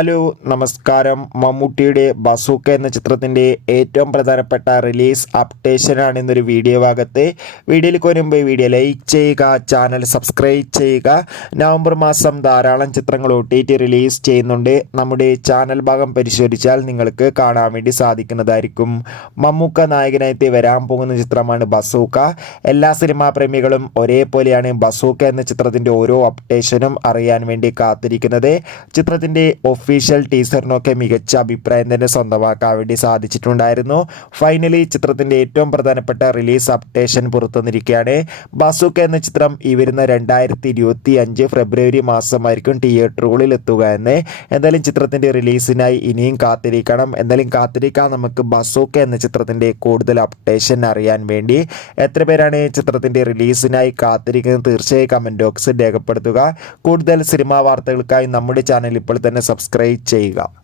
Hello നമസ്കാരം. മമ്മൂട്ടിയുടെ bazooka എന്ന ചിത്രത്തിൻ്റെ ഏറ്റവും പ്രധാനപ്പെട്ട റിലീസ് അപ്ഡേഷനാണ് ഇന്നൊരു വീഡിയോ ഭാഗത്ത്. വീഡിയോയിൽ മുൻപ് വീഡിയോ ലൈക്ക് ചെയ്യുക, ചാനൽ സബ്സ്ക്രൈബ് ചെയ്യുക. നവംബർ മാസം ധാരാളം ചിത്രങ്ങൾ OTT റിലീസ് ചെയ്യുന്നുണ്ട്. നമ്മുടെ ചാനൽ ഭാഗം പരിശോധിച്ചാൽ നിങ്ങൾക്ക് കാണാൻ വേണ്ടി സാധിക്കുന്നതായിരിക്കും. മമ്മൂക്ക നായകനായി വരാൻ പോകുന്ന ചിത്രമാണ് ബസൂക്ക. എല്ലാ സിനിമാ പ്രേമികളും ഒരേപോലെയാണ് ബസൂക്ക എന്ന ചിത്രത്തിൻ്റെ ഓരോ അപ്ഡേഷനും അറിയാൻ വേണ്ടി കാത്തിരിക്കുന്നത്. ചിത്രത്തിൻ്റെ ഒഫീഷ്യൽ ടീസറിനൊക്കെ മികച്ച അഭിപ്രായം തന്നെ സ്വന്തമാക്കാൻ വേണ്ടി സാധിച്ചിട്ടുണ്ടായിരുന്നു. ഫൈനലി ചിത്രത്തിൻ്റെ ഏറ്റവും പ്രധാനപ്പെട്ട റിലീസ് അപ്ഡേഷൻ പുറത്തുവന്നിരിക്കുകയാണ്. ബസൂക്ക എന്ന ചിത്രം ഈ വരുന്ന 2025 ഫെബ്രുവരി മാസമായിരിക്കും തിയേറ്ററുകളിൽ എത്തുക എന്ന്. എന്തായാലും ചിത്രത്തിൻ്റെ റിലീസിനായി ഇനിയും കാത്തിരിക്കണം. എന്തായാലും കാത്തിരിക്കാൻ നമുക്ക് ബസൂക്ക എന്ന ചിത്രത്തിൻ്റെ കൂടുതൽ അപ്ഡേഷൻ അറിയാൻ വേണ്ടി. എത്ര പേരാണ് ചിത്രത്തിൻ്റെ റിലീസിനായി കാത്തിരിക്കുന്നത് തീർച്ചയായും കമൻറ്റ് ബോക്സിൽ രേഖപ്പെടുത്തുക. കൂടുതൽ സിനിമാ വാർത്തകൾക്കായി നമ്മുടെ ചാനൽ ഇപ്പോൾ തന്നെ സബ്സ്ക്രൈബ് ചെയ്യുക.